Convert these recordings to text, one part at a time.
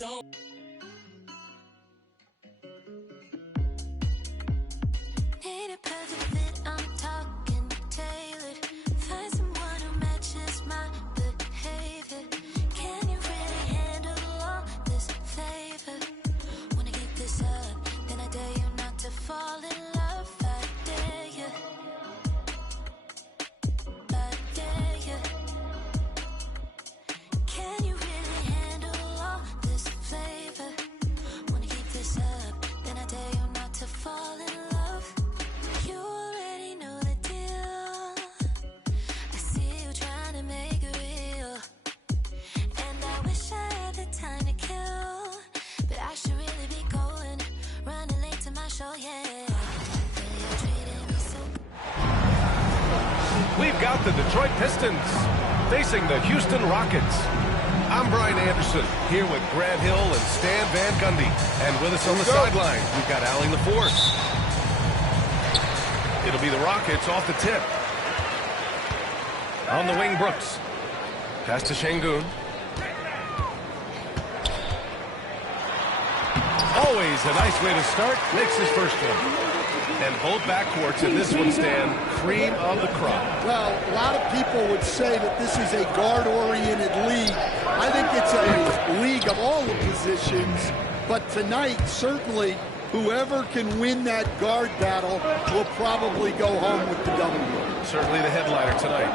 Need a perfect fit, I'm talking tailored. Find someone who matches my behavior. Can you really handle all this flavor? Wanna keep this up, then I dare you not to fall in love. I dare you. I dare you. Can you really handle all this flavor? Wanna keep this up, then I dare you not to fall in love. You already know the deal. I see you trying to make it real. And I wish I had the time to kill, but I should really be going. Running late to my show, yeah. But you're treating me so. We've got the Detroit Pistons facing the Houston Rockets. I'm Brian Anderson, here with Grant Hill and Stan Van Gundy. And with us on the sideline, we've got Allie LaForce. It'll be the Rockets off the tip. On the wing, Brooks. Pass to Şengün. Always a nice way to start. Makes his first one. And both backcourts in this one, Stan, cream of the crop. Well, a lot of people would say that this is a guard-oriented league. I think it's a league of all the positions. But tonight, certainly, whoever can win that guard battle will probably go home with the W. Certainly the headliner tonight.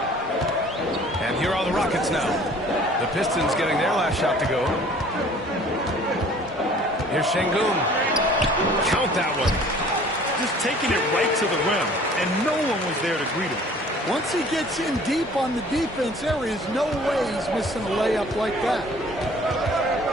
And here are the Rockets now. The Pistons getting their last shot to go. Here's Şengün. Count that one. Just taking it right to the rim, and no one was there to greet him. Once he gets in deep on the defense, there is no way he's missing a layup like that.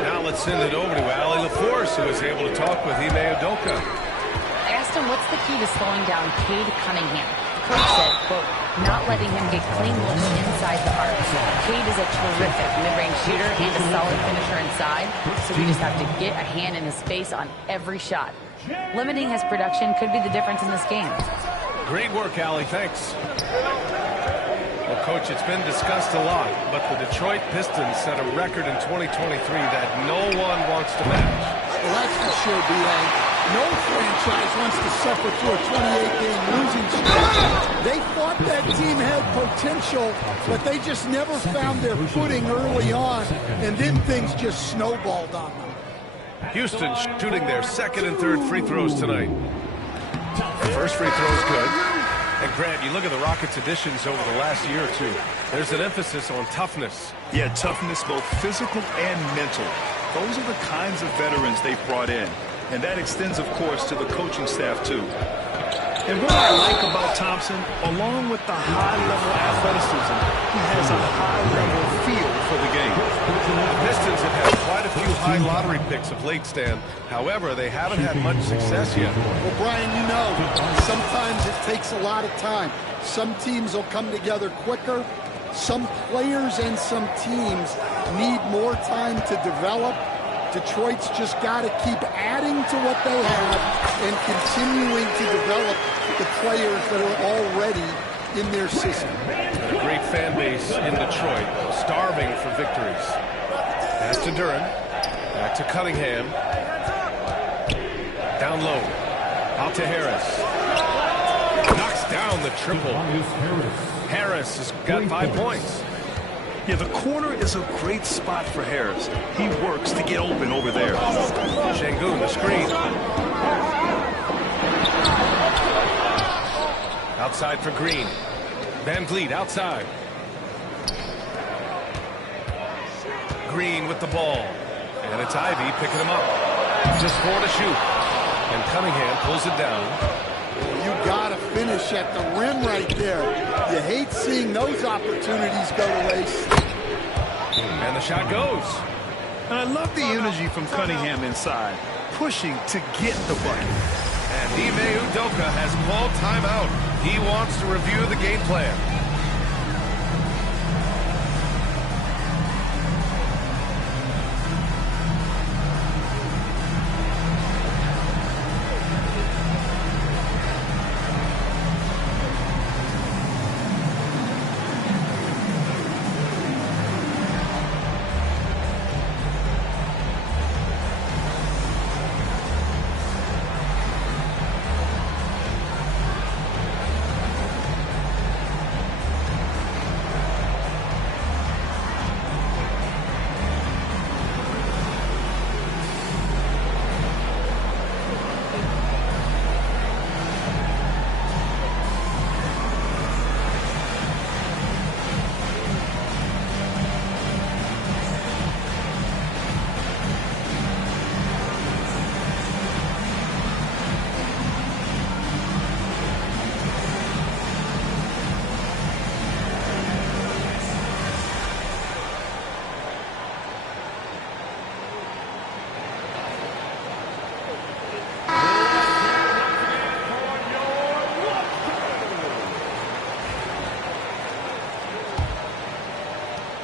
Now let's send it over to Allie LaForce, who is able to talk with Ime Udoka. I asked him what's the key to slowing down Cade Cunningham. The coach said, quote, not letting him get clean looks inside the arc. Cade is a terrific mid-range shooter and a solid finisher inside, so we just have to get a hand in his face on every shot. Limiting his production could be the difference in this game. Great work, Allie. Thanks. Well, Coach, it's been discussed a lot, but the Detroit Pistons set a record in 2023 that no one wants to match. Well, that's for sure, B.A. No franchise wants to suffer through a 28-game losing streak. They thought that team had potential, but they just never found their footing early on, and then things just snowballed on them. Houston shooting their second and third free throws tonight. First free throw is good. And Grant, you look at the Rockets' additions over the last year or two. There's an emphasis on toughness. Yeah, toughness, both physical and mental. Those are the kinds of veterans they've brought in. And that extends, of course, to the coaching staff, too. And what I like about Thompson, along with the high-level athleticism, he has a high-level feel for the game. The Pistons have had quite a few high lottery picks of late, Stan. However, they haven't had much success yet. Well, Brian, you know, sometimes it takes a lot of time. Some teams will come together quicker. Some players and some teams need more time to develop. Detroit's just got to keep adding to what they have and continuing to develop the players that are already in their system. And a great fan base in Detroit, starving for victories. Pass to Duren. Back to Cunningham. Down low. Out to Harris. Knocks down the triple. Harris has got 5 points. Yeah, the corner is a great spot for Harris. He works to get open over there. Şengün, the screen. Outside for Green. Van Vliet outside. Green with the ball. And it's Ivey picking him up. Just 4 to shoot. And Cunningham pulls it down. You got to finish at the rim right there. You hate seeing those opportunities go to waste. And the shot goes. And I love the energy from Cunningham inside, pushing to get the bucket. And Ime Udoka has called timeout. He wants to review the game plan.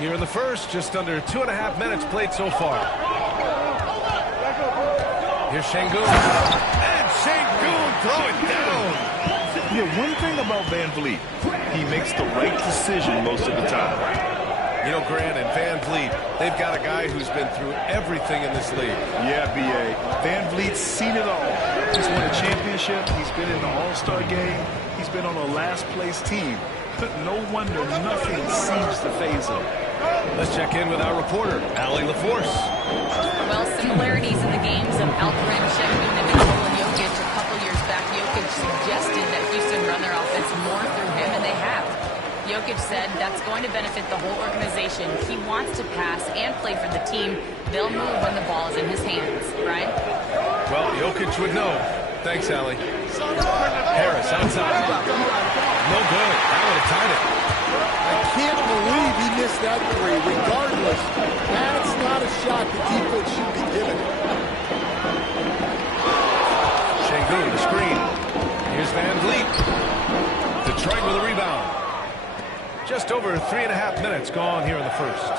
here in the first, just under 2.5 minutes played so far. Here's Şengün. And Şengün throw it down. One thing about Van Vliet, he makes the right decision most of the time. You know, Grant, and Van Vliet, they've got a guy who's been through everything in this league. Yeah, B.A. Van Vliet's seen it all. He's won a championship. He's been in the All-Star game. He's been on a last-place team. No wonder nothing seems to faze him. Let's check in with our reporter, Allie LaForce. Well, similarities in the games of Alperen Şengün and Nikola Jokic a couple years back. Jokic suggested that Houston run their offense more through him, and they have. Jokic said that's going to benefit the whole organization. He wants to pass and play for the team. They'll move when the ball is in his hands. Brian? Well, Jokic would know. Thanks, Allie. Harris outside. No good. That would have tied it. I can't believe he missed that three. Regardless, that's not a shot the defense should be giving. Şengün, the screen. Here's Van Vliet. Detroit with a rebound. Just over 3.5 minutes gone here in the first.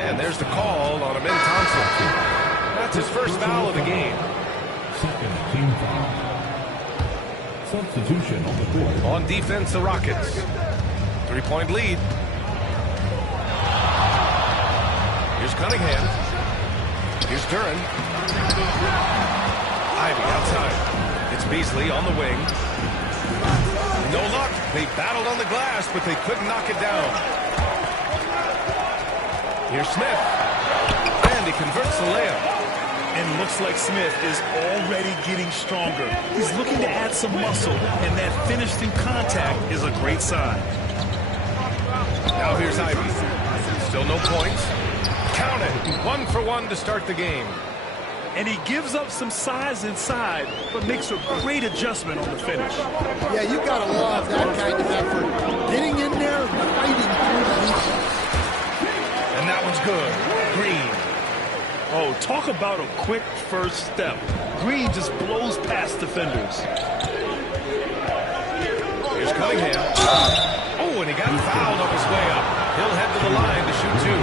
And there's the call on Amin Thompson. That's his first foul of the game. Second team foul. Substitution on the court. On defense, the Rockets. 3-point lead. Here's Cunningham. Here's Duren. Ivey outside. It's Beasley on the wing. No luck. They battled on the glass, but they couldn't knock it down. Here's Smith. And he converts the layup. And looks like Smith is already getting stronger. He's looking to add some muscle, and that finish through contact is a great sign. Now here's Ivey. Still no points. Count it. 1 for 1 to start the game. And he gives up some size inside, but makes a great adjustment on the finish. Yeah, you got to love that kind of effort. Getting in there and fighting through the defense. And that one's good. Green. Oh, talk about a quick first step. Green just blows past defenders. Here's Cunningham. Oh, and he got fouled on his way up. He'll head to the line to shoot 2.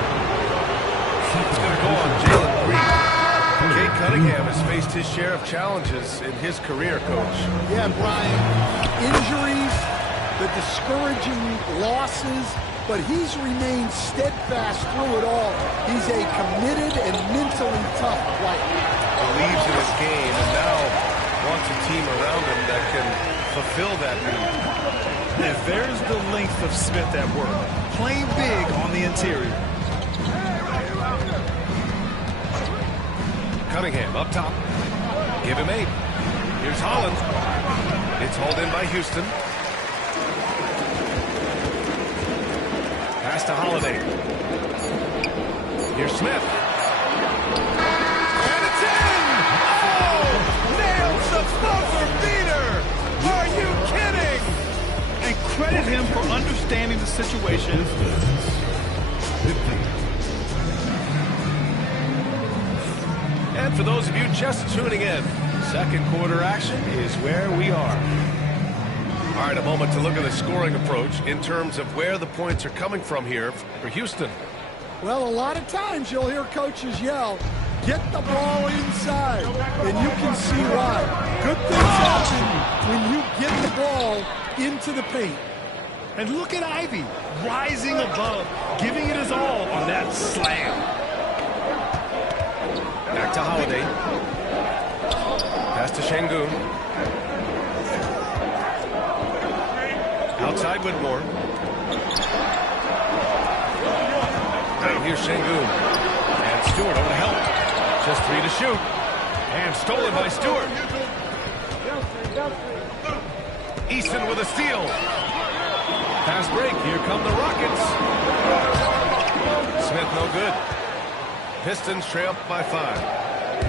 It's going to go on Jalen Green. Cade Cunningham has faced his share of challenges in his career, Coach. Yeah, Brian. Injuries, the discouraging losses, but he's remained steadfast through it all. He's a committed and mentally tough player. Believes in his game and now wants a team around him that can fulfill that need. And there's the length of Smith at work. Playing big on the interior. Cunningham up top. Give him 8. Here's Holland. It's hauled in by Houston. Pass to Holiday. Here's Smith. And it's in! Oh! Nails the buzzer beater! Are you kidding? And credit him for understanding the situation. And for those of you just tuning in, second quarter action is where we are. All right, a moment to look at the scoring approach in terms of where the points are coming from here for Houston. Well, a lot of times you'll hear coaches yell, get the ball inside, and you can see why. Good things happen when you get the ball into the paint. And look at Ivey, rising above, giving it his all on that slam. Back to Holiday. Pass to Şengün. Outside Whitmore. Now here's Şengün. And Stewart over to help. Just 3 to shoot. And stolen by Stewart. Easton with a steal. Pass break. Here come the Rockets. Smith no good. Pistons trail by 5.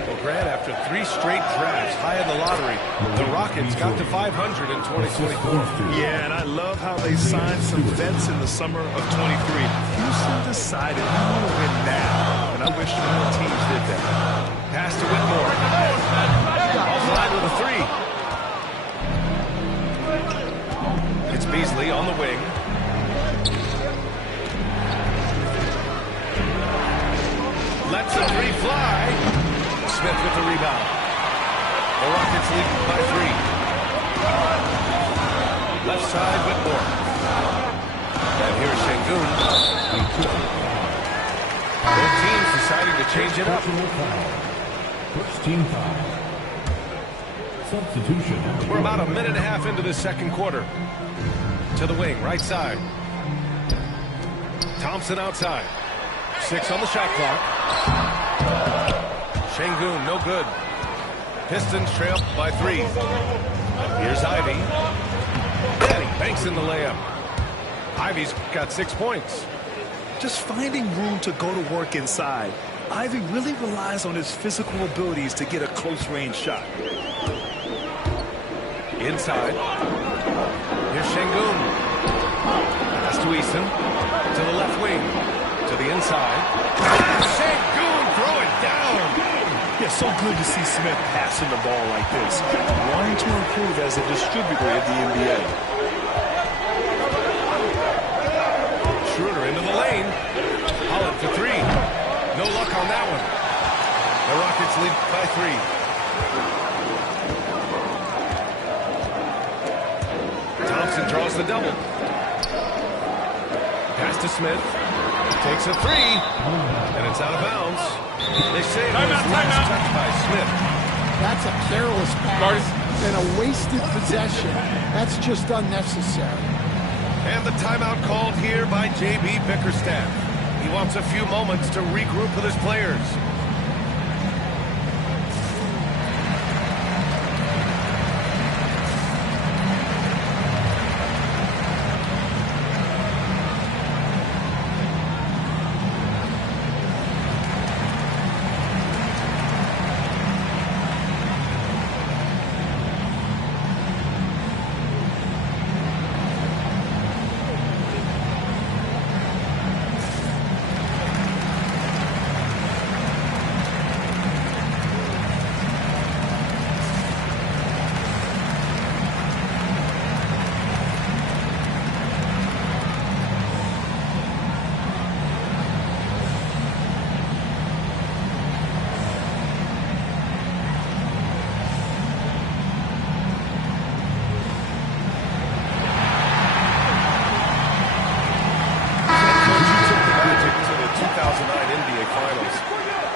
Well, Grant, after 3 straight drafts high in the lottery, the Rockets got to 500 in 2024. Yeah, and I love how they signed some vets in the summer of 23. Houston decided we want to win now, and I wish more teams did that. Pass to Whitmore. Offside with a 3. It's Beasley on the wing. rebound. The Rockets lead by 3. Left side, Whitmore. And here's Şengün. Both teams deciding to change it up. First team foul. Substitution. We're about a minute and a half into the second quarter. To the wing, right side. Thompson outside. 6 on the shot clock. Şengün, no good. Pistons trail by 3. Here's Ivey. And he banks in the layup. Ivey's got 6 points. Just finding room to go to work inside. Ivey really relies on his physical abilities to get a close-range shot. Inside. Here's Şengün. Pass to Eason. To the left wing. To the inside. Şengün, throw it down. Yeah, so good to see Smith passing the ball like this. Wanting to improve as a distributor in the NBA. Schroeder into the lane. Holland for 3. No luck on that one. The Rockets lead by 3. Thompson draws the double. Pass to Smith. Takes a 3. And it's out of bounds. They say it was last touched by Smith. That's a careless pass and a wasted possession. That's just unnecessary. And the timeout called here by J.B. Bickerstaff. He wants a few moments to regroup with his players.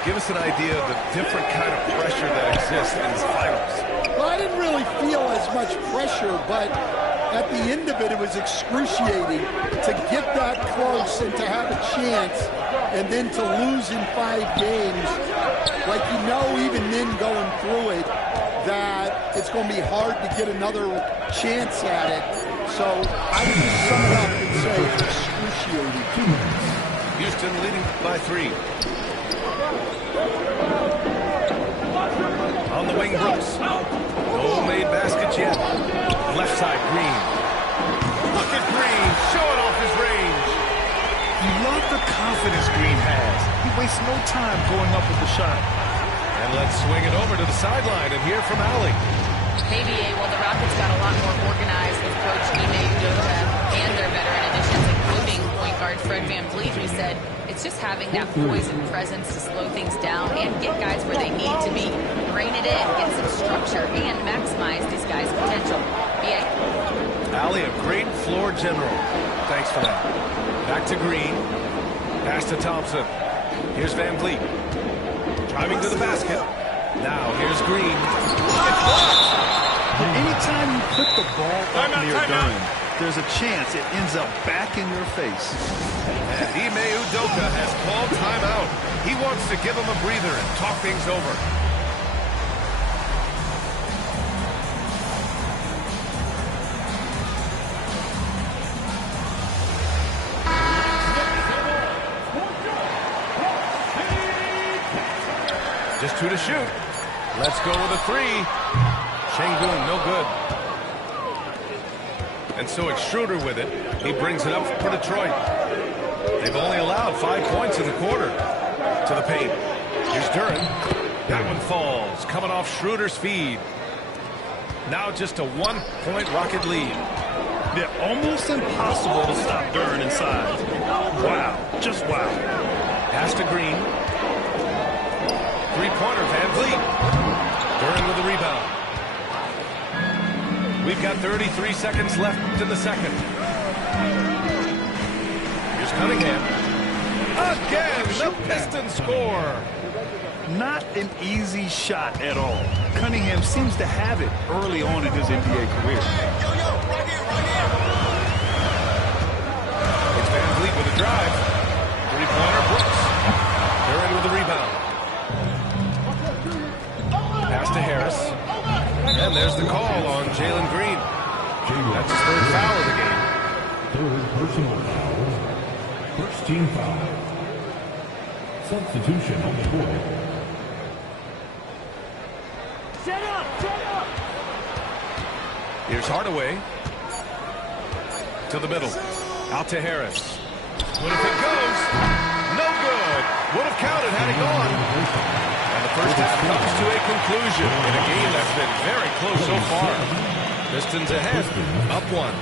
Give us an idea of the different kind of pressure that exists in these finals. Well, I didn't really feel as much pressure, but at the end of it, it was excruciating to get that close and to have a chance and then to lose in 5 games. Like, you know, even then going through it, that it's going to be hard to get another chance at it. So I would just sum it up and say excruciating. Houston leading by 3. On the wing, Brooks. No made baskets yet. Left side, Green. Look at Green, showing off his range. You love the confidence Green has. He wastes no time going up with the shot. And let's swing it over to the sideline and hear from Allie. KBA, well, the Rockets got a lot more organized with Coach Ime Udoka and their veteran additions, including point guard Fred VanVleet, who said it's just having that poise and presence to slow things down and get guys where they need to be, rein it in, get some structure, and maximize these guys' potential. B.A. Allie, a great floor general. Thanks for that. Back to Green. Pass to Thompson. Here's VanVleet. Driving to the basket. Now here's Green. It's blocked. But anytime you put the ball up near Durham, there's a chance it ends up back in your face. And Ime Udoka has called timeout. He wants to give him a breather and talk things over. Just 2 to shoot. Let's go with a 3. Şengün, no good. And so it's Schroeder with it. He brings it up for Detroit. They've only allowed 5 points in the quarter. To the paint. Here's Duren. That one falls. Coming off Schroeder's feed. Now just a 1-point Rocket lead. They're almost impossible to stop Duren inside. Wow. Just wow. Pass to Green. Three-pointer, Van Vliet. Duren with the rebound. We've got 33 seconds left in the second. Here's Cunningham. Again, the Pistons score. Not an easy shot at all. Cunningham seems to have it early on in his NBA career. It's Van Vliet with a drive. Three-pointer, Brooks. Duren with the rebound. Pass to Harris. And there's the call on Jalen Green. That's his third foul of the game. Third personal foul. First team foul. Substitution on the court. Set up! Here's Hardaway. To the middle. Out to Harris. What if it goes? No good. Would have counted had it gone. And the first half comes to a conclusion in a game that's been very close so far. Pistons ahead, up one.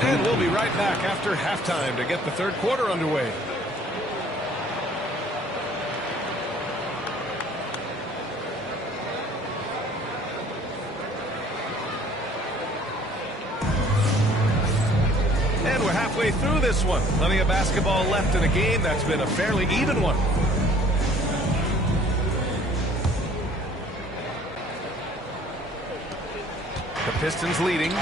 And we'll be right back after halftime to get the third quarter underway. And we're halfway through this one. Plenty of basketball left in a game that's been a fairly even one. The Pistons leading.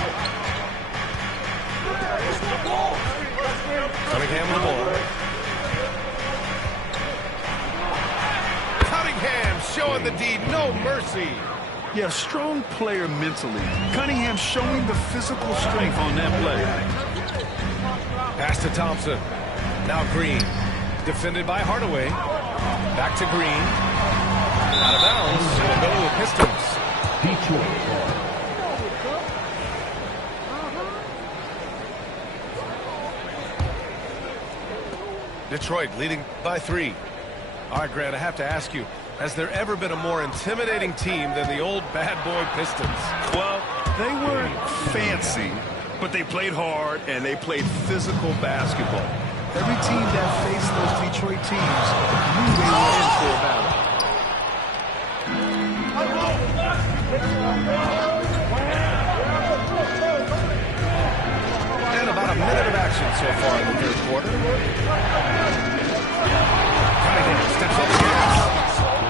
Cunningham with the ball. Cunningham showing the D, no mercy. Yeah, strong player mentally. Cunningham showing the physical strength on that play. Pass to Thompson. Now Green. Defended by Hardaway. Back to Green. Out of bounds. It'll go to the Pistons. Detroit ball. Detroit leading by 3. All right, Grant, I have to ask you, has there ever been a more intimidating team than the old bad boy Pistons? Well, they weren't fancy, but they played hard and they played physical basketball. Every team that faced those Detroit teams knew they were in for a battle. And about a minute of action so far in the third quarter. Cunningham steps on the gas.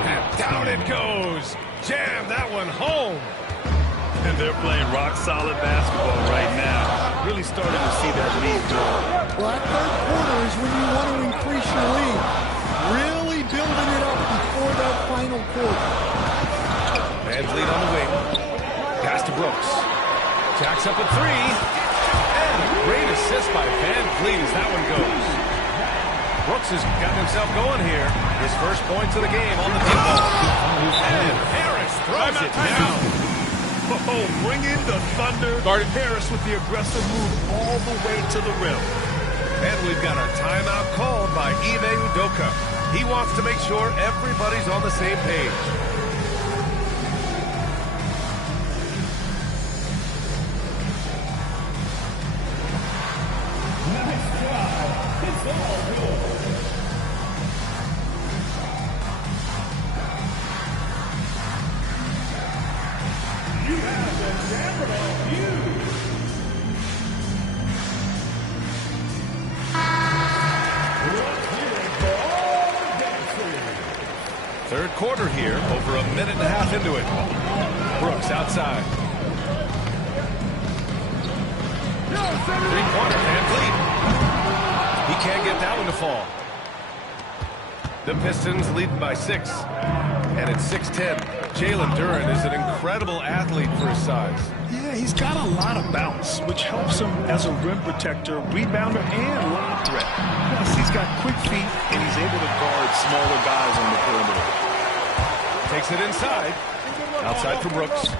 And down it goes. Jam that one home. And they're playing rock-solid basketball right now. Really starting to see that lead grow. Well, that third quarter is when you want to increase your lead. Really building it up before that final quarter. Van Vliet on the wing. Pass to Brooks. Jacks up a three. And a great assist by Van Vliet as that one goes. Brooks has gotten himself going here. His first points of the game on the deep ball. And Harris throws it down. Oh, bring in the thunder. Guarded Harris with the aggressive move all the way to the rim. And we've got a timeout called by Ime Udoka. He wants to make sure everybody's on the same page. Nice try. It's all good. You have the National View. Third quarter here, over a minute and a half into it. Brooks outside. Three-pointer, Van Vliet. He can't get that one to fall. The Pistons lead by 6. And it's 6-10. Jalen Duren is an incredible athlete for his size. Yeah, he's got a lot of bounce, which helps him as a rim protector, rebounder, and lob threat. Plus, he's got quick feet, and he's able to guard smaller guys on the perimeter. Takes it inside. Outside for Brooks.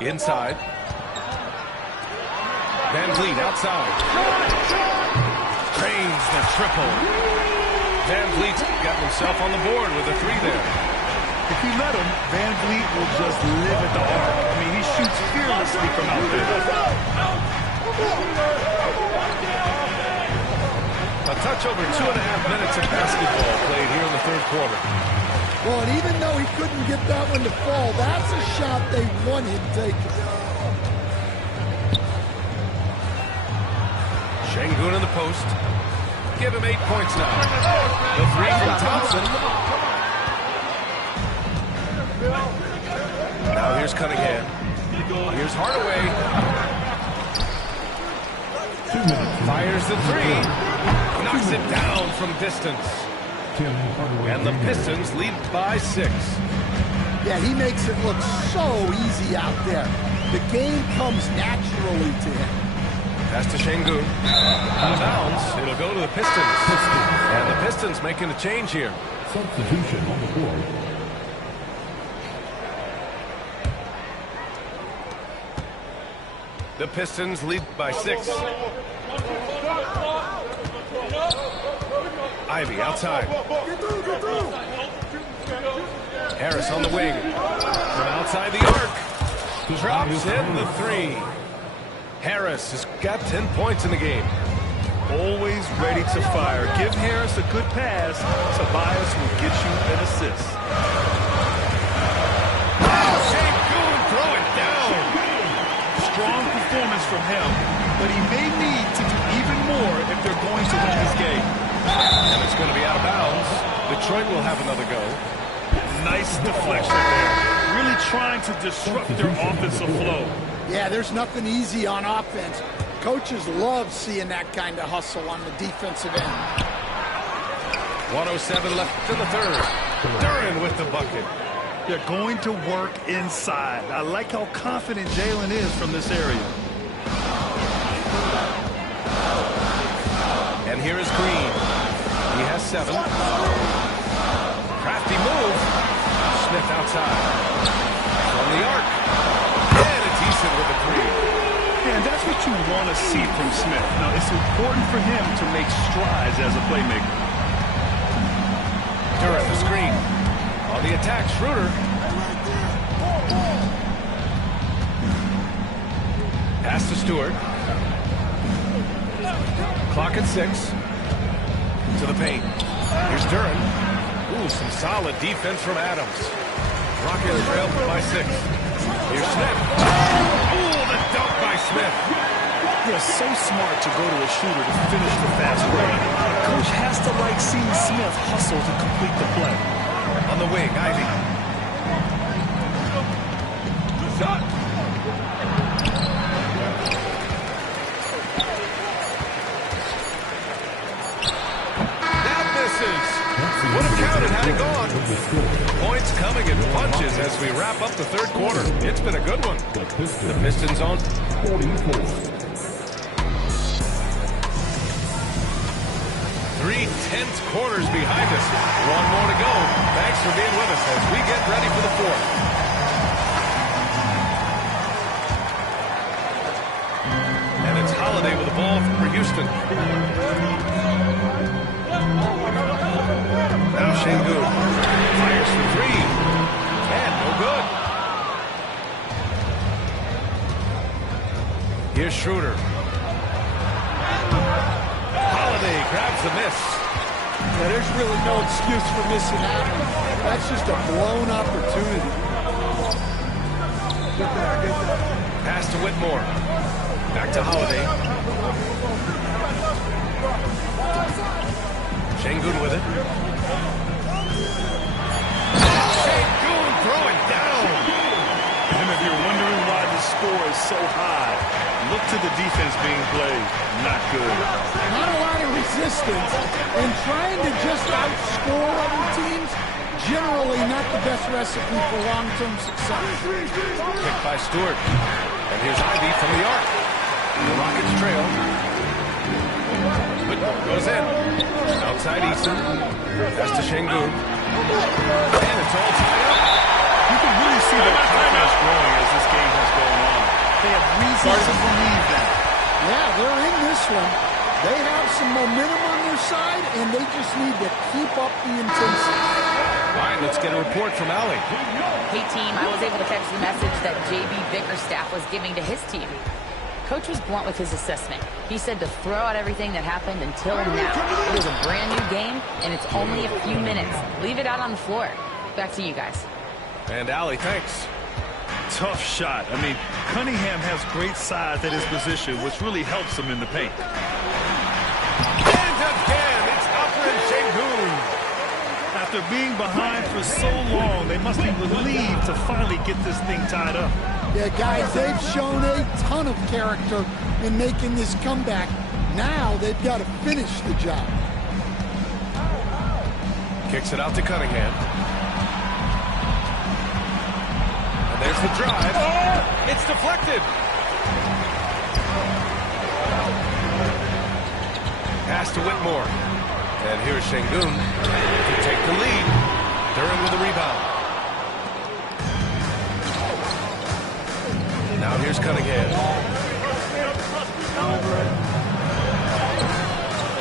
Inside. Van Vliet outside. Trains the triple. Van Vliet's got himself on the board with a 3 there. If you let him, Van Vliet will just live at the arc. I mean, he shoots fearlessly from out there. A touch over 2.5 minutes of basketball played here in the third quarter. Well, and even though he couldn't get that one to fall, that's a shot they want him taking. Şengün in the post. Give him 8 points now. The three from Thompson. Now here's Cunningham. Here's Hardaway. Fires the three. Knocks it down from distance. And the Pistons lead by 6. Yeah, he makes it look so easy out there. The game comes naturally to him. Pass to Şengün. Out of bounds. It'll go to the Pistons. And the Pistons making a change here. Substitution on the board. The Pistons lead by 6. Ivy outside. Harris on the wing. From outside the arc. Drops in the three. Harris has got 10 points in the game. Always ready to fire. Give Harris a good pass. Tobias will get you an assist. Şengün, throw it down. Strong performance from him, but he may need to do even more if they're going to win this game. And it's going to be out of bounds. Detroit will have another go. Nice deflection there. Really trying to disrupt their offensive flow. Yeah, there's nothing easy on offense. Coaches love seeing that kind of hustle on the defensive end. 1:07 left in the third. Duren with the bucket. They're going to work inside. I like how confident Jalen is from this area. And here is Green. He has 7. Crafty move. Smith outside. From the arc. And it's Eason with the 3. And that's what you want to see from Smith. Now, it's important for him to make strides as a playmaker. Duren the screen. On the attack, Schroeder. Pass to Stewart. Clock at 6. To the paint. Here's Duren. Ooh, some solid defense from Adams. Rockets trail by 6. Here's Smith. Ooh, the dunk by Smith. They're so smart to go to a shooter to finish the fast break. Coach has to like seeing Smith hustle to complete the play. On the wing, Ivy. Shot. That misses. Would have counted had it gone. Points coming in bunches as we wrap up the third quarter. It's been a good one. The Pistons on 44. 3 tense quarters behind us. One more to go. Thanks for being with us as we get ready for the fourth. And it's Holiday with the ball for Houston. Now Şengün fires for 3. And no good. Here's Schroeder. Holiday grabs the miss. Yeah, there's really no excuse for missing that. That's just a blown opportunity. Pass to Whitmore. Back to Holiday. Şengün with it. Şengün throwing down. And if you're wondering why the score is so high, look to the defense being played. Not good. Not a lot of resistance, and trying to just outscore other teams, generally not the best recipe for long-term success. Picked by Stewart. And here's Ivy from the arc. The Rockets trail. Whitmore goes in. Outside Eason. Pass to Şengün. And it's all tied up. You can really see their confidence growing as this game has gone on. They have reason to believe that. Yeah, they're in this one. They have some momentum on their side, and they just need to keep up the intensity. All right, let's get a report from Allie. Hey, team, I was able to catch the message that J.B. Bickerstaff was giving to his team. Coach was blunt with his assessment. He said to throw out everything that happened until now. It was a brand new game, and it's only a few minutes. Leave it out on the floor. Back to you guys. And Allie, thanks. Tough shot. I mean, Cunningham has great size at his position, which really helps him in the paint. And again, it's Alperen Sengun. After being behind for so long, they must be relieved to finally get this thing tied up. Yeah, guys, they've shown a ton of character in making this comeback. Now they've got to finish the job. Kicks it out to Cunningham. And there's the drive. Oh, it's deflected. Pass to Whitmore. And here's Sengun to take the lead. Duren with the rebound. Now here's Cunningham.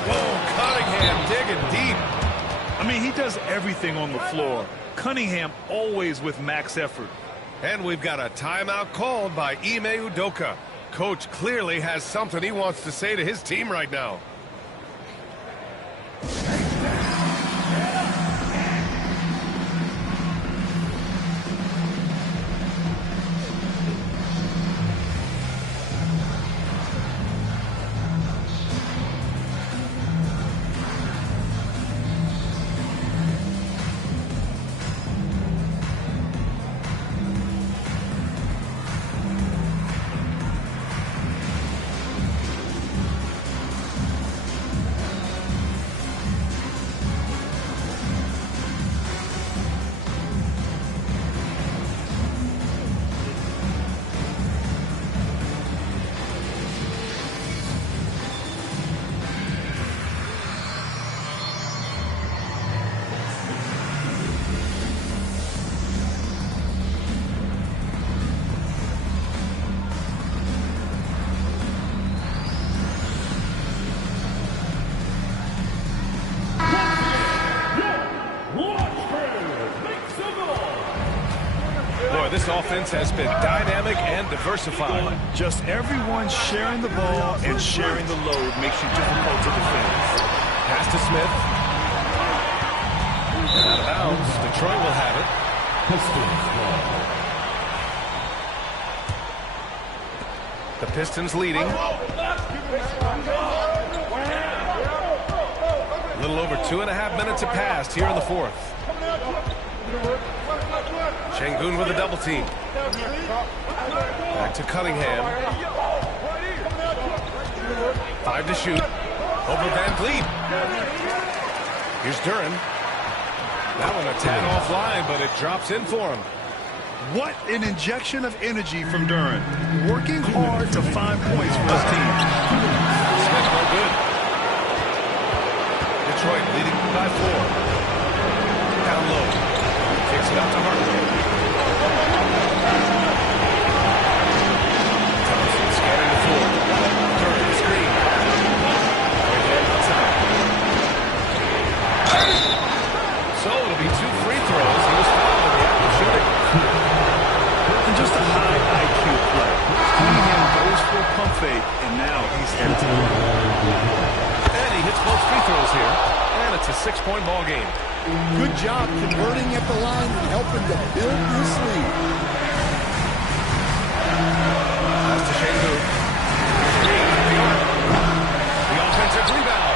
Whoa, Cunningham digging deep. I mean, he does everything on the floor. Cunningham always with max effort. And we've got a timeout called by Ime Udoka. Coach clearly has something he wants to say to his team right now. This offense has been dynamic and diversified. Just everyone sharing the ball and sharing the load makes you difficult to defend. Pass to Smith. And out of bounds. Detroit will have it. The Pistons leading. A little over 2.5 minutes have passed here in the fourth. Sengun with a double team. Back to Cunningham. 5 to shoot. Over Van Vliet. Here's Duren. That one a tad offline, but it drops in for him. What an injection of energy from Duren. Working hard to find points for his team. Smith no good. Detroit leading by 4. Down low. Kicks it out to Hartley. Thompson scanning the floor. Duren screen. Again outside. So it'll be 2 free throws. He was fouled in the act of shooting. And just a high IQ play. Cunningham goes for a pump fake, and now he's empty. And he hits both free throws here. And it's a 6-point ball game. Good job converting at the line and helping to build this lead. Pass to Sengun. Here's Green at the arc. The offensive rebound.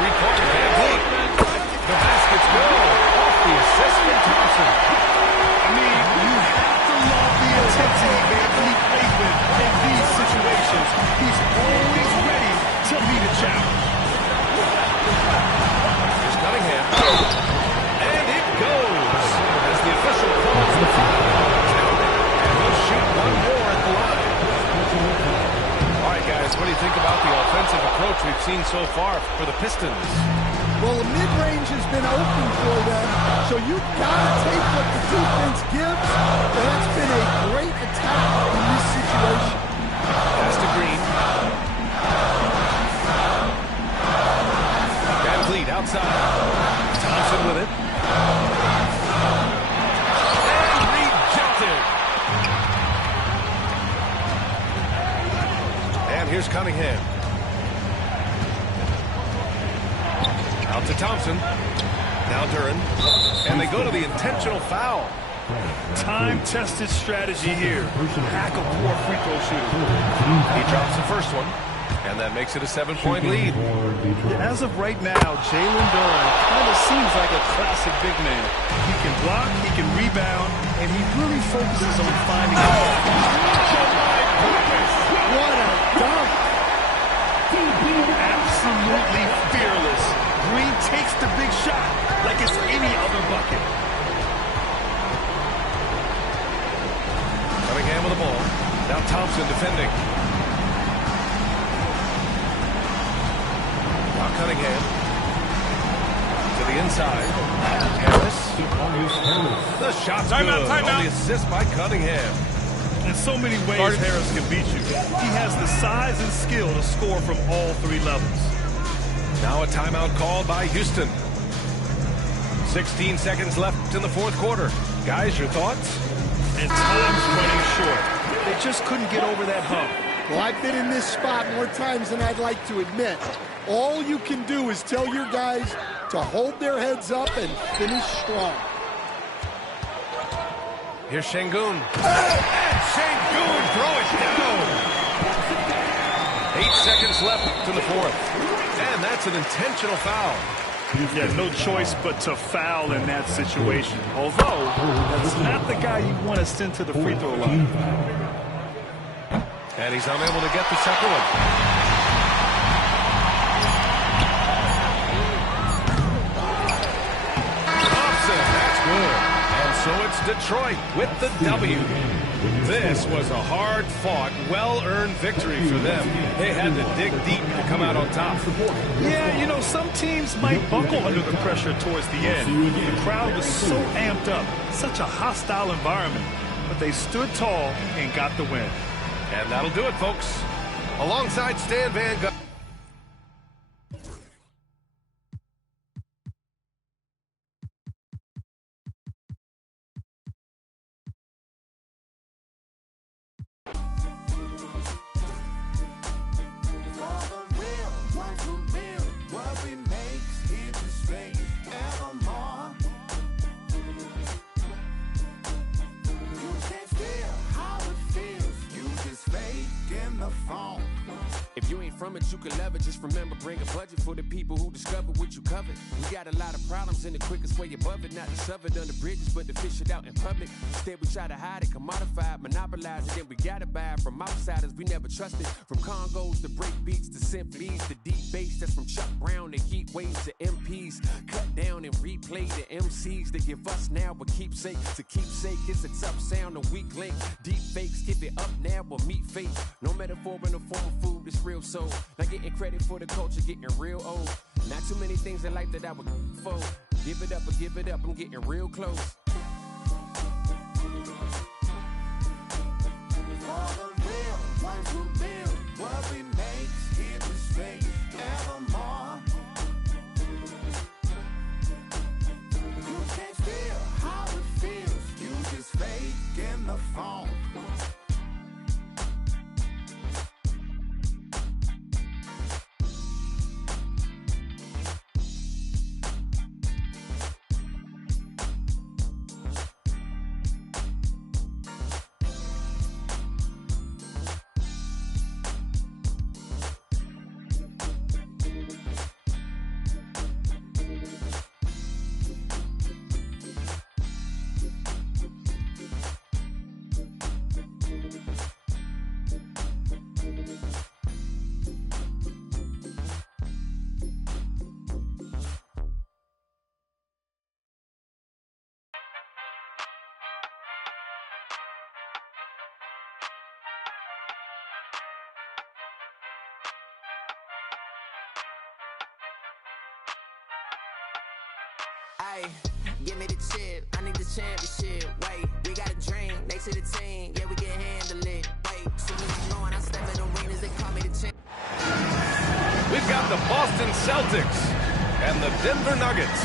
3-pointer Van Vliet. The baskets go. Off the assist from Thompson. I mean, you have to love the intensity Van Vliet plays with in these situations. He's always ready to meet a challenge. Here's Cunningham. And it goes. As the official calls the foul. And he'll shoot one more at the line. All right, guys, what do you think about the offensive approach we've seen so far for the Pistons? Well, the mid-range has been open for them, so you've got to take what the defense gives. And that's been a great attack in this situation. Pass to Green. Van Vliet outside. Thompson with it. And rejected. Thompson. Now Duren. And they go to the intentional foul. Time-tested strategy here. Hack a poor free throw shooter. He drops the first one, and that makes it a 7-point lead. As of right now, Jalen Duren kind of seems like a classic big man. He can block, he can rebound, and he really focuses on finding a What a dunk! absolutely fearless. Green takes the big shot like it's any other bucket. Cunningham with the ball. Now Thompson defending. Now Cunningham to the inside. Harris. The shot's good. On the assist by Cunningham. In so many ways, Harris can beat you. He has the size and skill to score from all three levels. Now a timeout called by Houston. 16 seconds left in the fourth quarter. Guys, your thoughts? And time's running short. They just couldn't get over that hump. Well, I've been in this spot more times than I'd like to admit. All you can do is tell your guys to hold their heads up and finish strong. Here's Şengün. And Şengün throw it down. 8 seconds left in the fourth. And that's an intentional foul. Yeah, no choice but to foul in that situation. Although, that's not the guy you want to send to the free throw line. And he's unable to get the second one. Thompson, that's good. And so it's Detroit with the W. This was a hard-fought, well-earned victory for them. They had to dig deep to come out on top. Yeah, you know, some teams might buckle under the pressure towards the end. The crowd was so amped up, such a hostile environment. But they stood tall and got the win. And that'll do it, folks. Alongside Stan Van Gundy. If you ain't from it, you can love it. Just remember, bring a budget for the people who discover what you covered. We got a lot of problems, and the quickest way above it, not to shove it under bridges, but to fish it out in public. Instead, we try to hide it, commodify it, monopolize it, then we gotta buy it from outsiders we never trusted. From Congos to break beats to symphonies to deep bass, that's from Chuck Brown to heat waves to MPs. Cut down and replay the MCs that give us now a keepsake. To keepsake is a tough sound, a weak link. Deep fakes, give it up now or meet fate. No metaphor in the form of food, it's real soul. Not getting credit for the culture, getting real old. Not too many things in life that I would for. Give it up or give it up, I'm getting real close. For the real ones who build what we make here to stay evermore. You can't feel how it feels, you just fake in the phone. Ay, give me the chip, I need the championship. Wait, we got a dream, next to the team, yeah, we can handle it. Wait, soon as I'm going, I step in the arenas, they call me the champ. We've got the Boston Celtics and the Denver Nuggets.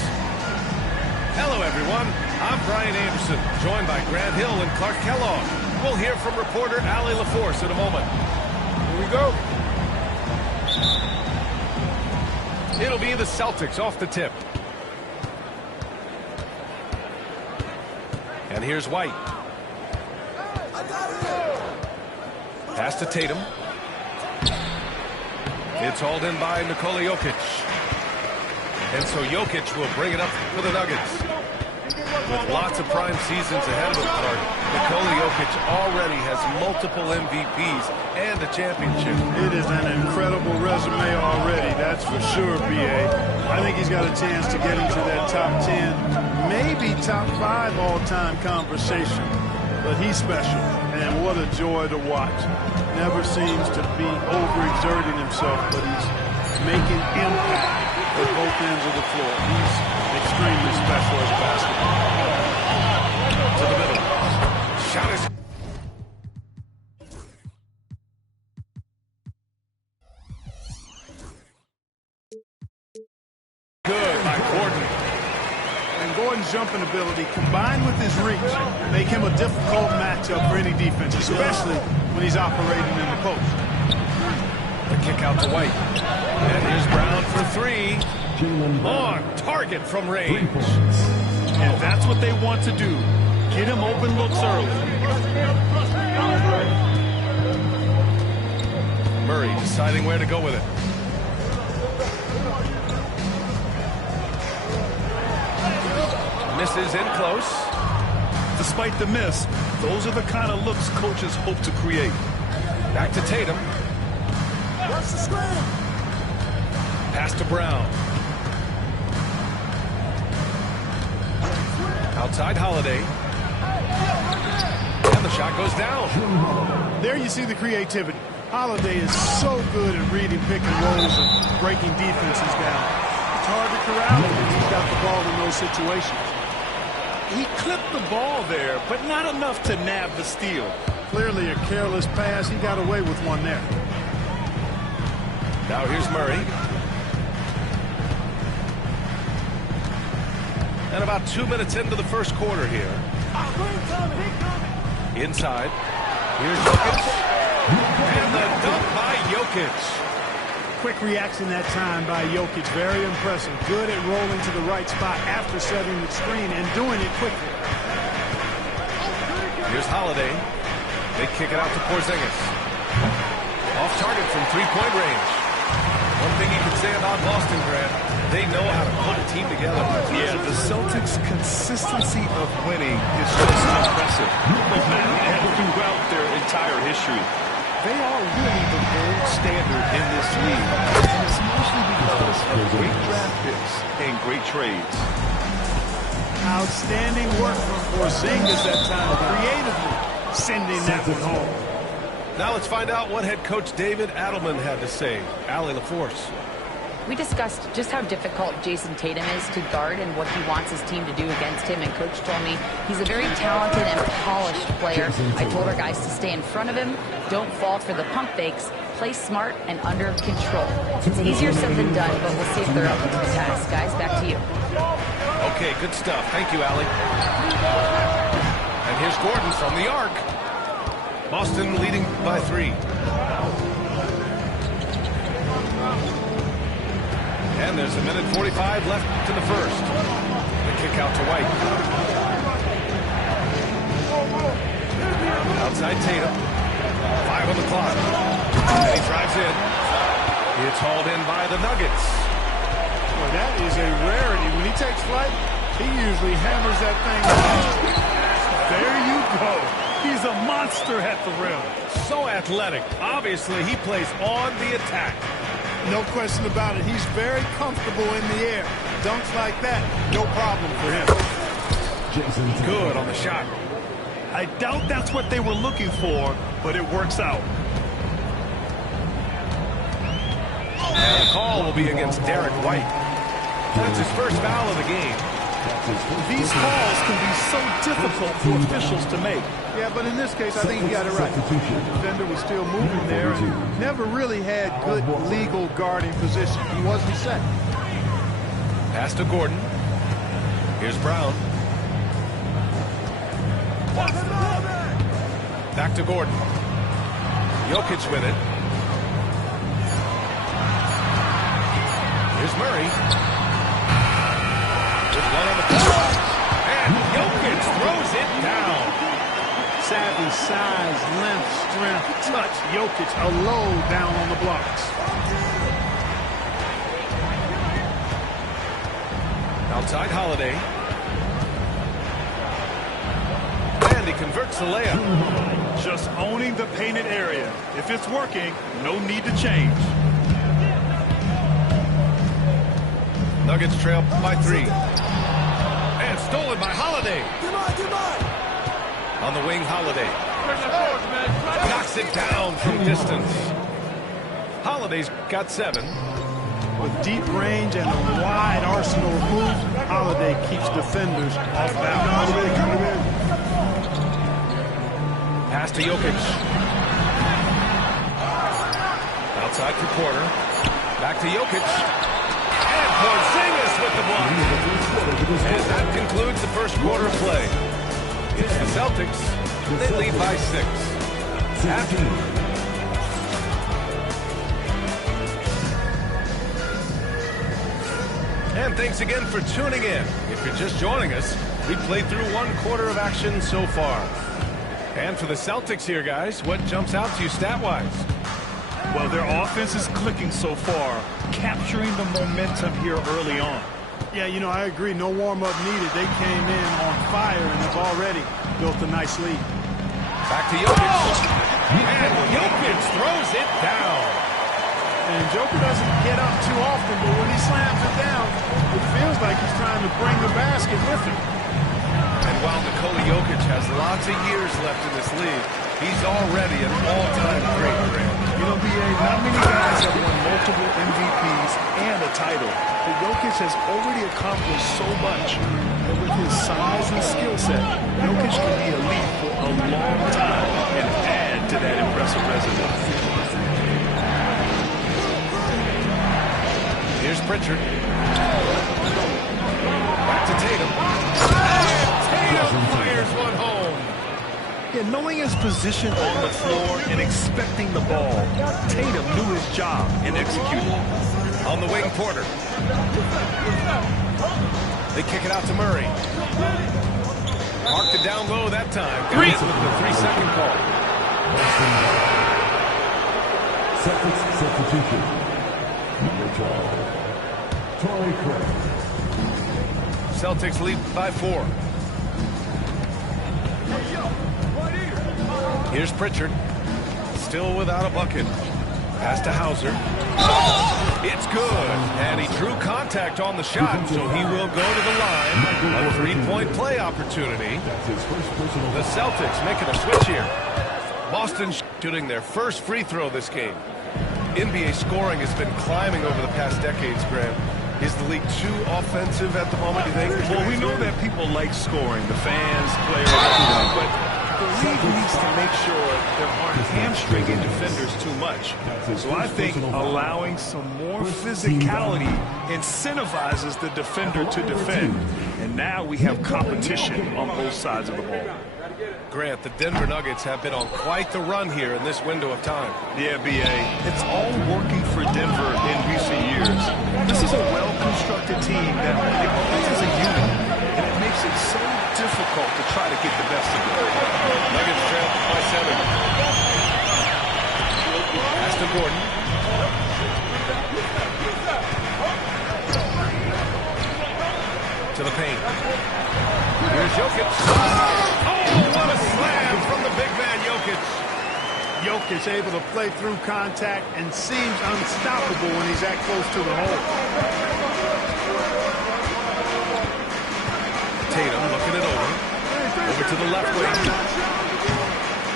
Hello, everyone. I'm Brian Anderson, joined by Grant Hill and Clark Kellogg. We'll hear from reporter Allie LaForce in a moment. Here we go. It'll be the Celtics off the tip. And here's White. Pass to Tatum. It's hauled in by Nikola Jokic. And so Jokic will bring it up for the Nuggets. With lots of prime seasons ahead of him, Nikola Jokic already has multiple MVPs and a championship. It is an incredible resume already, that's for sure, B.A. I think he's got a chance to get into that top 10, maybe top 5 all-time conversation. But he's special, and what a joy to watch. Never seems to be overexerting himself, but he's making impact at both ends of the floor. He's extremely special as basketball. To the middle. Shot is good by Gordon. And Gordon's jumping ability combined with his reach make him a difficult matchup for any defense, especially when he's operating in the post. The kick out to White. And here's Brown for 3. On target from range. And that's what they want to do. Get him open looks early. Murray deciding where to go with it. Misses in close. Despite the miss, those are the kind of looks coaches hope to create. Back to Tatum. Watch the screen. Pass to Brown. Outside Holiday. And the shot goes down. There you see the creativity. Holiday is so good at reading pick and rolls and breaking defenses down. It's hard to corral him if he's got the ball in those situations. He clipped the ball there, but not enough to nab the steal. Clearly a careless pass. He got away with one there. Now here's Murray. And about 2 minutes into the first quarter here. Inside. Here's Jokic. And the dunk by Jokic. Quick reaction that time by Jokic. Very impressive. Good at rolling to the right spot after setting the screen and doing it quickly. Here's Holiday. They kick it out to Porzingis. Off target from three-point range. One thing you can say about Boston, Grant, they know how to put a team together. Yeah, the Celtics' consistency of winning is just impressive. And throughout their entire history, they are really the gold standard in this league. And it's mostly because of great draft picks and great trades. Outstanding work from Porzingis that time, creatively sending that one home. Now let's find out what head coach David Adelman had to say. Allie LaForce. We discussed just how difficult Jason Tatum is to guard and what he wants his team to do against him, and Coach told me he's a very talented and polished player. I told our guys to stay in front of him, don't fall for the pump fakes, play smart and under control. It's easier said than done, but we'll see if they're up to the task. Guys, back to you. Okay, good stuff. Thank you, Allie. And here's Gordon from the arc. Boston leading by 3. And there's a minute 45 left to the first. The kick out to White. Outside Tatum. 5 on the clock. And he drives in. It's hauled in by the Nuggets. Well, that is a rarity. When he takes flight, he usually hammers that thing home. There you go. He's a monster at the rim. So athletic. Obviously, he plays on the attack. No question about it. He's very comfortable in the air. Dunks like that, no problem for him. Good on the shot. I doubt that's what they were looking for, but it works out. And the call will be against Derek White. That's his first foul of the game. These calls can be so difficult for officials to make. Yeah, but in this case, I think he got it right. The defender was still moving there and never really had good legal guarding position. He wasn't set. Pass to Gordon. Here's Brown. Back to Gordon. Jokic with it. Here's Murray. With one on the floor. And Jokic throws it down. rim. Touch. Jokic, a low down on the blocks. Outside Holiday. And he converts the layup. Just owning the painted area. If it's working, no need to change. Nuggets trail by 3. And stolen by Holiday. On the wing, Holiday. Knocks it down from distance. Holiday's got 7. With deep range and a wide arsenal of moves, Holiday keeps defenders off balance. Pass to Jokic. Outside for Porter. Back to Jokic. And Porzingis with the block. And that concludes the first quarter of play. It's the Celtics. They lead by 6. And thanks again for tuning in. If you're just joining us, we played through 1 quarter of action so far. And for the Celtics here, guys, what jumps out to you stat-wise? Well, their offense is clicking so far, capturing the momentum here early on. Yeah, you know, I agree. No warm-up needed. They came in on fire and have already built a nice lead. Back to Jokic. And Jokic throws it down. And Joker doesn't get up too often, but when he slams it down, it feels like he's trying to bring the basket with him. And while Nikola Jokic has lots of years left in this league, he's already an all-time great, Grant. You know, B.A., not many guys have won multiple MVPs and a title. But Jokic has already accomplished so much. And with his size and skill set, Jokic can be elite for a long time and add to that impressive resume. Here's Pritchard. Back to Tatum. Tatum fires one home. Yeah, knowing his position on the floor and expecting the ball, Tatum knew his job and executed. On the wing, Porter. They kick it out to Murray. Marked it down low that time. With the 3-second call. Celtics substitution. Number 12. Torrey Craig. Celtics lead by 4. Here's Pritchard. Still without a bucket. Pass to Hauser. It's good. And he drew contact on the shot, so he will go to the line. A 3-point play opportunity. The Celtics making a switch here. Boston shooting their first free throw this game. NBA scoring has been climbing over the past decades, Grant. Is the league too offensive at the moment, do you think? Well, we know that people like scoring, the fans, players, everyone, but the league needs to make sure there aren't hamstringing defenders too much. So I think allowing some more physicality incentivizes the defender to defend. And now we have competition on both sides of the ball. Grant, the Denver Nuggets have been on quite the run here in this window of time. Yeah, B.A., it's all working for Denver in recent years. This is a well-constructed team that plays as a unit, and it makes it so difficult to try to get the best of it. Nuggets trail by 7. Pass to Gordon. To the paint. Here's Jokic. Oh, what a slam from the big man, Jokic. Jokic able to play through contact and seems unstoppable when he's that close to the hole. Tatum looking it over. Over to the left wing.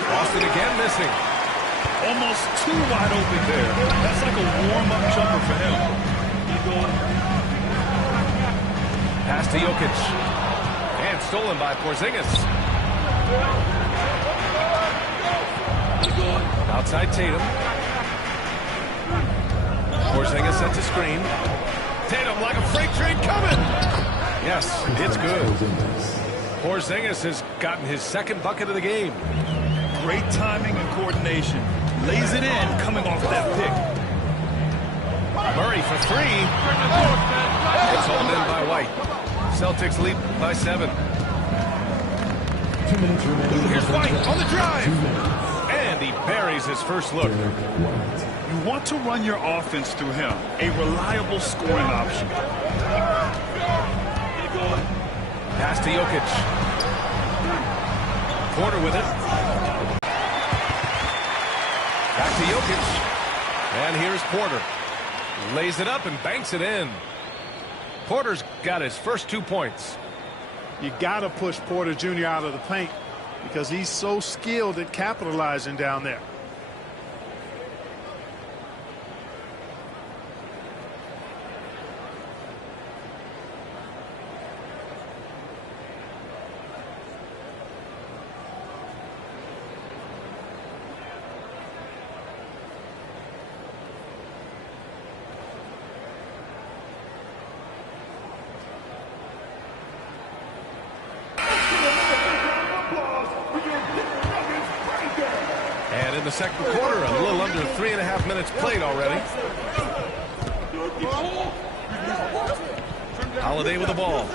Boston again missing. Almost too wide open there. That's like a warm-up jumper for him. Pass to Jokic. And stolen by Porzingis. Outside Tatum. Porzingis sets a screen. Tatum like a freight train coming. Yes, it's good. Porzingis has gotten his second bucket of the game. Great timing and coordination. Lays it in coming off that pick. Murray for 3. It's hauled in by White. Celtics lead by 7. 2 minutes remaining. Here's White on the drive. And and he buries his first look. You want to run your offense through him, a reliable scoring option. Pass to Jokic. Porter with it. Back to Jokic. And here's Porter. Lays it up and banks it in. Porter's got his first 2 points. You got to push Porter Jr. out of the paint because he's so skilled at capitalizing down there. And in the second quarter, a little under 3.5 minutes played already. Holiday with the ball.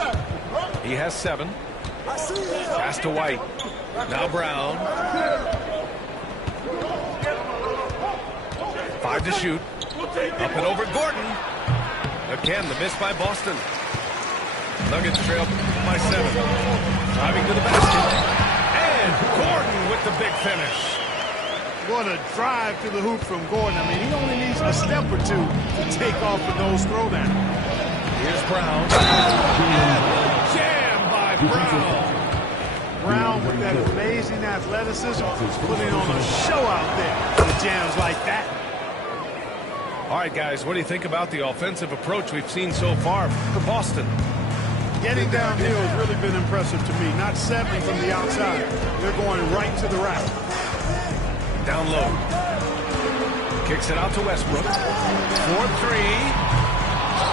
He has 7. Pass to White. Now Brown. 5 to shoot. Up and over Gordon. Again, the miss by Boston. Nuggets trail by 7. Driving to the basket. And Gordon with the big finish. What a drive to the hoop from Gordon. I mean, he only needs a step or 2 to take off with those throwdowns. Here's Brown. And the jam by Brown. Brown with that amazing athleticism, putting on a show out there with jams like that. All right, guys, what do you think about the offensive approach we've seen so far for Boston? Getting downhill has really been impressive to me. Not 7 from the outside. They're going right to the rack. Down low. Kicks it out to Westbrook. 4-3.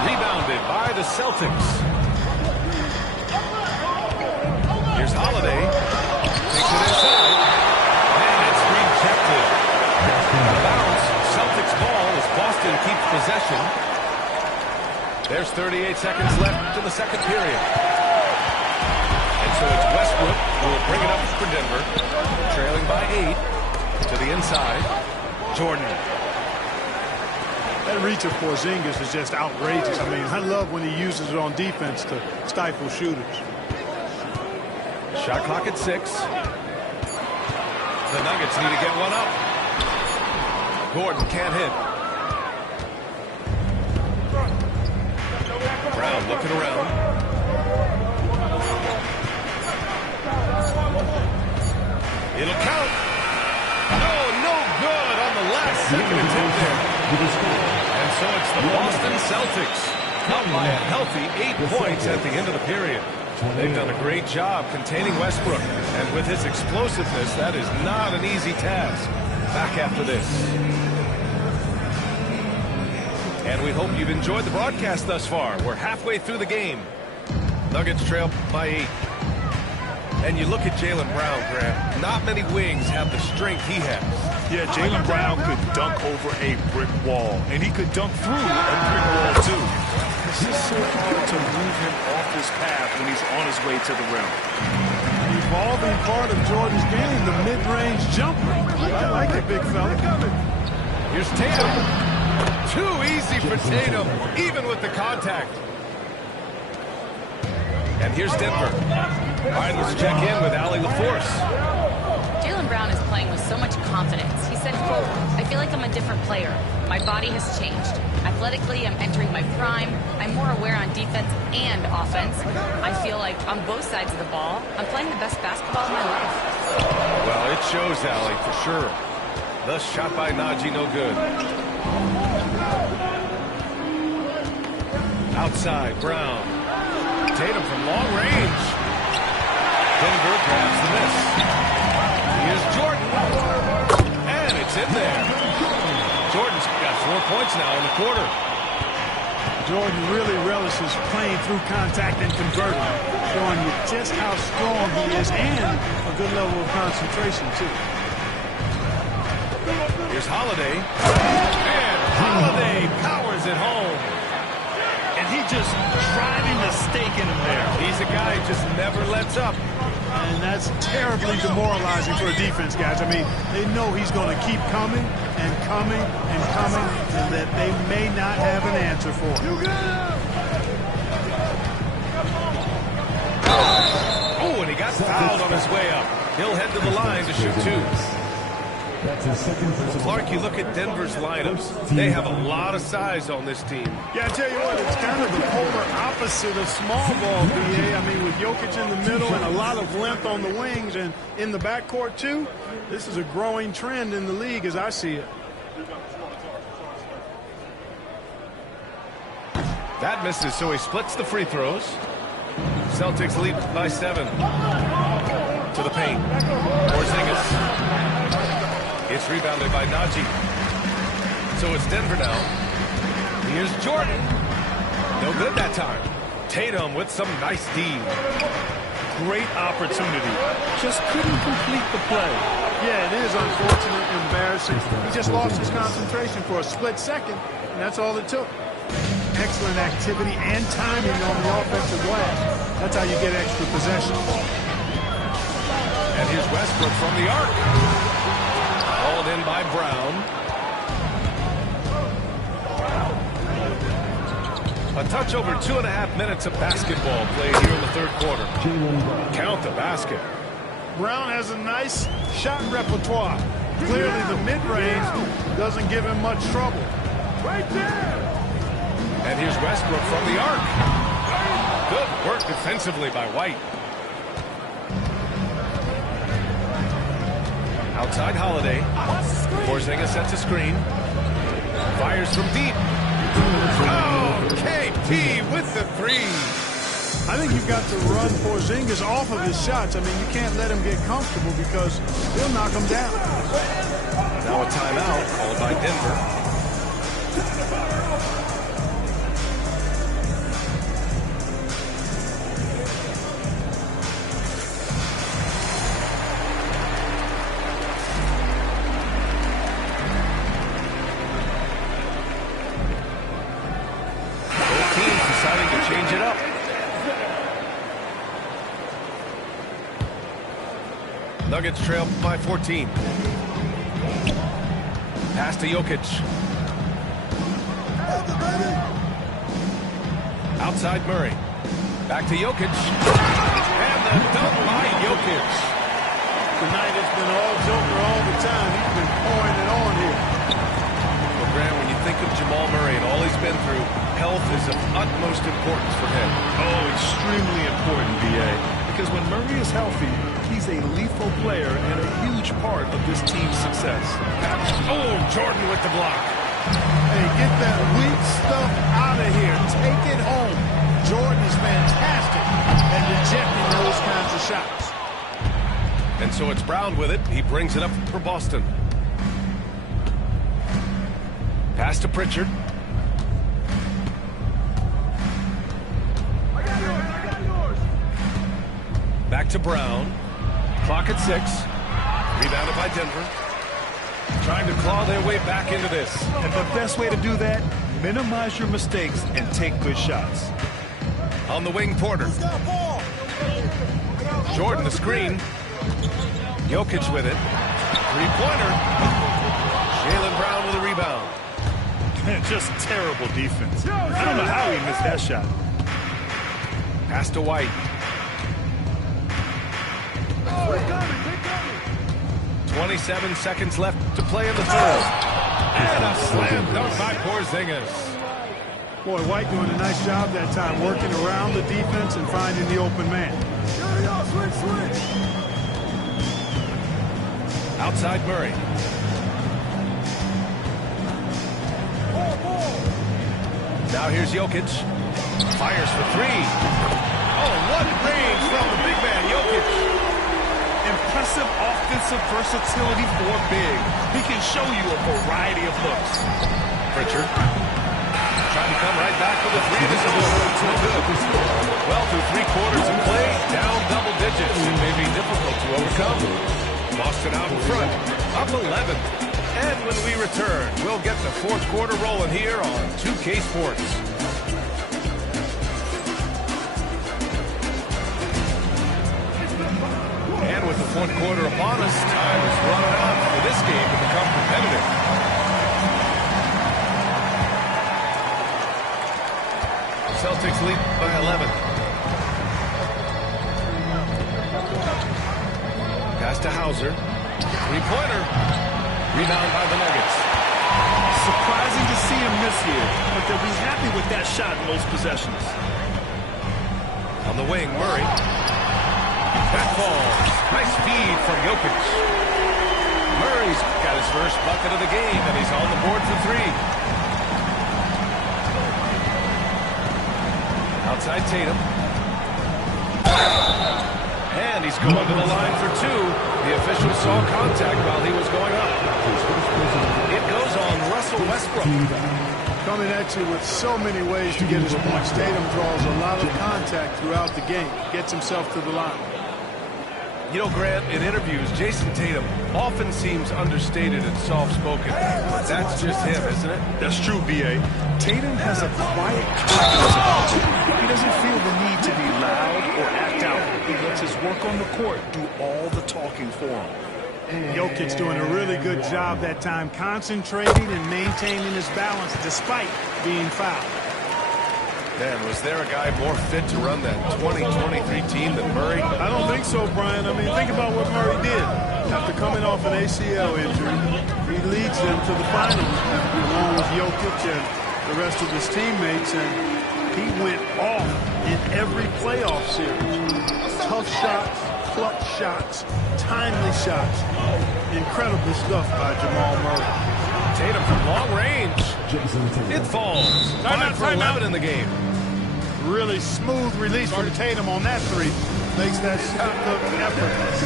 Rebounded by the Celtics. Here's Holiday. Takes it inside. And it's rejected. Bounce. Celtics ball as Boston keeps possession. There's 38 seconds left in the second period. And so it's Westbrook who will bring it up for Denver. Trailing by 8. To the inside. Jordan. That reach of Porzingis is just outrageous. I mean, I love when he uses it on defense to stifle shooters. Shot clock at 6. The Nuggets need to get one up. Gordon can't hit. Brown looking around. It'll count. No good on the last second attempt there. And so it's the Boston Celtics up by a healthy 8 points at the end of the period. They've done a great job containing Westbrook. And with his explosiveness, that is not an easy task. Back after this. And we hope you've enjoyed the broadcast thus far. We're halfway through the game. Nuggets trail by 8. And you look at Jaylen Brown, Grant. Not many wings have the strength he has. Yeah, Jaylen Brown could dunk over a brick wall, and he could dunk through a brick wall, too. This is so hard to move him off his path when he's on his way to the rim. The evolving part of Jordan's game, the mid-range jumper. I like it, big fella. Here's Tatum. Too easy for Tatum, even with the contact. And here's Denver. All right, let's check in with Allie LaForce. Jaylen Brown is playing with so much confidence. He said, quote, "I feel like I'm a different player. My body has changed. Athletically, I'm entering my prime. I'm more aware on defense and offense. I feel like on both sides of the ball, I'm playing the best basketball of my life." Well, it shows, Allie, for sure. The shot by Najee, no good. Outside, Brown. Tatum from long range. Denver grabs the miss. Here's Jordan. And it's in there. Jordan's got 4 points now in the quarter. Jordan really relishes playing through contact and converting, showing you just how strong he is and a good level of concentration, too. Here's Holiday. And Holiday powers it home. and he just driving the stake in him there. He's a guy who just never lets up. And that's terribly demoralizing for a defense, guys. I mean, they know he's going to keep coming and coming and coming, and that they may not have an answer for him. Oh, and he got fouled on his way up. He'll head to the line to shoot two. So, Clark, you look at Denver's lineups. They have a lot of size on this team. Yeah, I tell you what, it's kind of the polar opposite of small ball, BA. I mean, with Jokic in the middle and a lot of length on the wings and in the backcourt, too, this is a growing trend in the league as I see it. That misses, so he splits the free throws. Celtics lead by 7. To the paint. Porzingis. It's rebounded by Najee. So it's Denver now. Here's Jordan. No good that time. Tatum with some nice D. Great opportunity. Just couldn't complete the play. Yeah, it is unfortunate and embarrassing. He just lost his concentration for a split second, and that's all it took. Excellent activity and timing on the offensive glass. That's how you get extra possession. And here's Westbrook from the arc. Called in by Brown. A touch over 2.5 minutes of basketball played here in the third quarter. Count the basket. Brown has a nice shot repertoire. Clearly the mid-range doesn't give him much trouble. Right there! And here's Westbrook from the arc. Good work defensively by White. Outside Holiday. Porzingis sets a screen. Fires from deep. Oh, KP with the three. I think you've got to run Porzingis off of his shots. I mean, you can't let him get comfortable because he'll knock him down. Now a timeout called by Denver. Change it up. Nuggets trail by 14. Pass to Jokic. Outside Murray. Back to Jokic. And the dunk by Jokic. Tonight it's been all Joker all the time. He's been pouring it on here. Well, Grant, when you think of Jamal Murray and all he's been through, health is of utmost importance for him. Oh, extremely important, B.A. Because when Murray is healthy, he's a lethal player and a huge part of this team's success. Oh, Jordan with the block. Hey, get that weak stuff out of here. Take it home. Jordan is fantastic at rejecting those kinds of shots. And so it's Brown with it. He brings it up for Boston. Pass to Pritchard. Back to Brown. Clock at 6. Rebounded by Denver. Trying to claw their way back into this. And the best way to do that, minimize your mistakes and take good shots. On the wing, Porter. Jordan the screen. Jokic with it. Three-pointer. Jaylen Brown with a rebound. Just terrible defense. I don't know how he missed that shot. Pass to White. 27 seconds left to play in the third. And a slam dunk by Porzingis. Boy, White doing a nice job that time, working around the defense and finding the open man. Outside Murray. Now here's Jokic. Fires for three. Oh, what range from the big man, Jokic. Impressive offensive versatility for big. He can show you a variety of looks. Pritchard trying to come right back with a three. This is no good. Well, through 3 quarters of play, down double digits. It may be difficult to overcome. Boston out in front, up 11. And when we return, we'll get the fourth quarter rolling here on 2K Sports. with the fourth quarter upon us, time is running out for this game to become competitive. The Celtics lead by 11. Pass to Hauser. Three-pointer. Rebound by the Nuggets. Surprising to see him miss here, but they'll be happy with that shot in most possessions. On the wing, Murray. That falls. Nice feed from Jokic. Murray's got his first bucket of the game, and he's on the board for three. Outside Tatum. And he's going to the line for two. The official saw contact while he was going up. It goes on Russell Westbrook. Coming at you with so many ways to get his points. Tatum draws a lot of contact throughout the game. Gets himself to the line. You know, Grant, in interviews, Jason Tatum often seems understated and soft-spoken. But that's just him, isn't it? That's true, B.A. Tatum has a quiet confidence about him. He doesn't feel the need to be loud or act out. He lets his work on the court do all the talking for him. Jokic doing a really good job that time, concentrating and maintaining his balance despite being fouled. Man, was there a guy more fit to run that 2023 team than Murray? I don't think so, Brian. I mean, think about what Murray did. After coming off an ACL injury, he leads them to the finals, along with Jokic and the rest of his teammates, and he went off in every playoff series. Tough shots, clutch shots, timely shots. Incredible stuff by Jamal Murray. Tatum from long range. It falls. 5 for 11 in the game. Really smooth release from Tatum on that three. Makes that shot look effortless.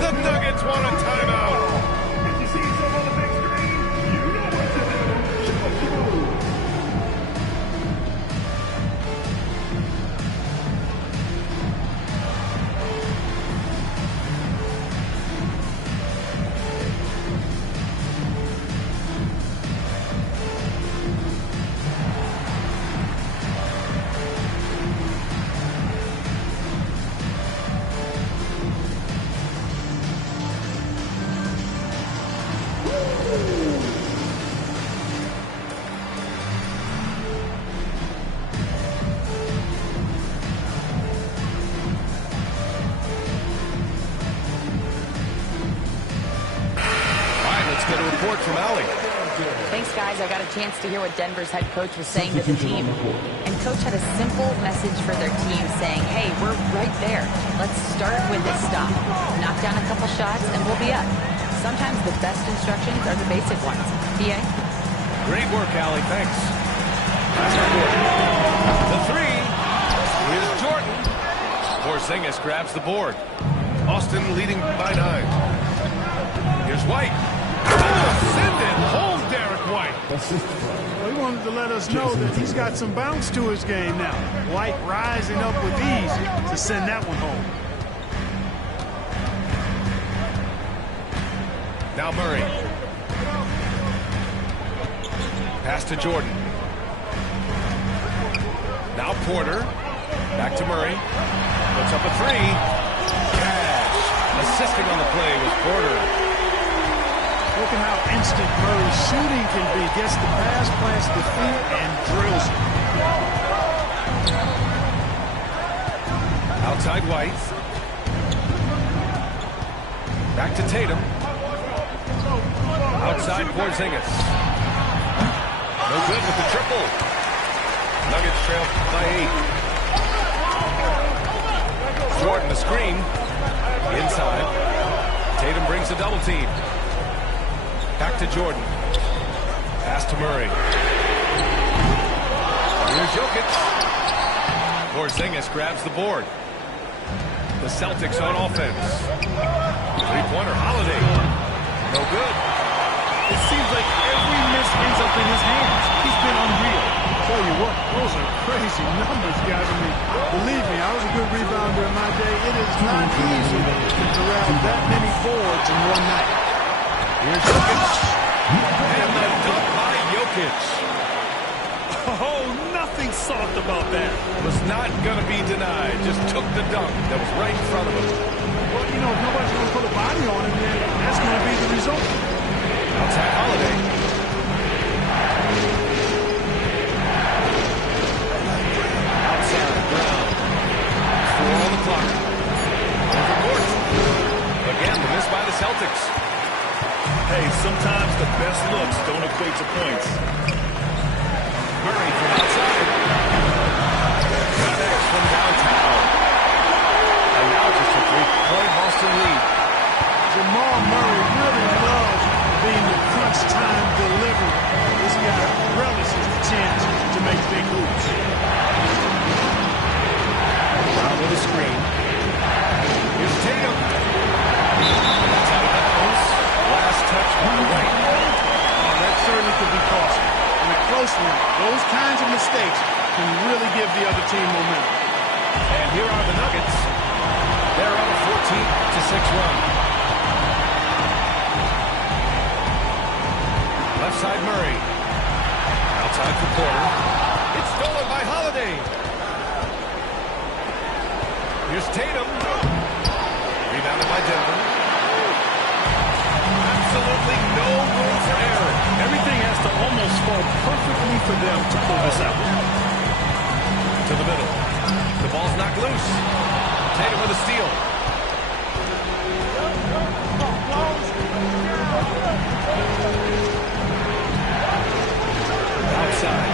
The Nuggets want a timeout. From Allie. Thanks, guys. I got a chance to hear what Denver's head coach was saying to the team. And coach had a simple message for their team saying, hey, we're right there. Let's start with this stop. Knock down a couple shots and we'll be up. Sometimes the best instructions are the basic ones. PA? Great work, Allie. Thanks. The three is Jordan. Porzingis grabs the board. Austin leading by 9. Here's White. Send it home, Derek White. Well, he wanted to let us know that he's got some bounce to his game now. White rising up with ease to send that one home. Now Murray. Pass to Jordan. Now Porter. Back to Murray. Puts up a three. Cash. Assisting on the play was Porter. Look at how instant Murray's shooting can be. Gets the pass, plants the feet, and drills it. Outside White. Back to Tatum. Outside Porzingis. No good with the triple. Nuggets trail by 8. Jordan the screen. Inside. Tatum brings a double team. Back to Jordan. Pass to Murray. Here's Jokic. Porzingis grabs the board. The Celtics on offense. Three-pointer, Holiday. No good. It seems like every miss ends up in his hands. He's been unreal. Tell you what, those are crazy numbers, guys. I mean, believe me, I was a good rebounder in my day. It is not easy to corral that many boards in one night. Here's Jokic. And the dunk by Jokic. Oh, nothing soft about that. Was not going to be denied. Just took the dunk that was right in front of him. Well, you know, if nobody's going to put a body on him, then that's going to be the result. Outside Holiday. Outside Brown. 4 on the clock. Over court. Again, the miss by the Celtics. Hey, sometimes the best looks don't equate to points. Murray from outside. Connects from downtown. And now just a 3-point Boston lead. Jamal Murray really loves being the crunch time delivery. This guy relishes the chance to make big moves. Brown with a screen. Here's Tatum. That's out of bounds. Last touch on the right. Oh, that certainly could be costly. In a close one, those kinds of mistakes can really give the other team momentum. And here are the Nuggets. They're on a 14-6 run. Left side Murray. Outside for Porter. It's stolen by Holiday. Here's Tatum. Rebounded by Denver. Absolutely no room for error. Everything has to almost fall perfectly for them to pull this out. To the middle. The ball's knocked loose. Tatum with a steal. Outside.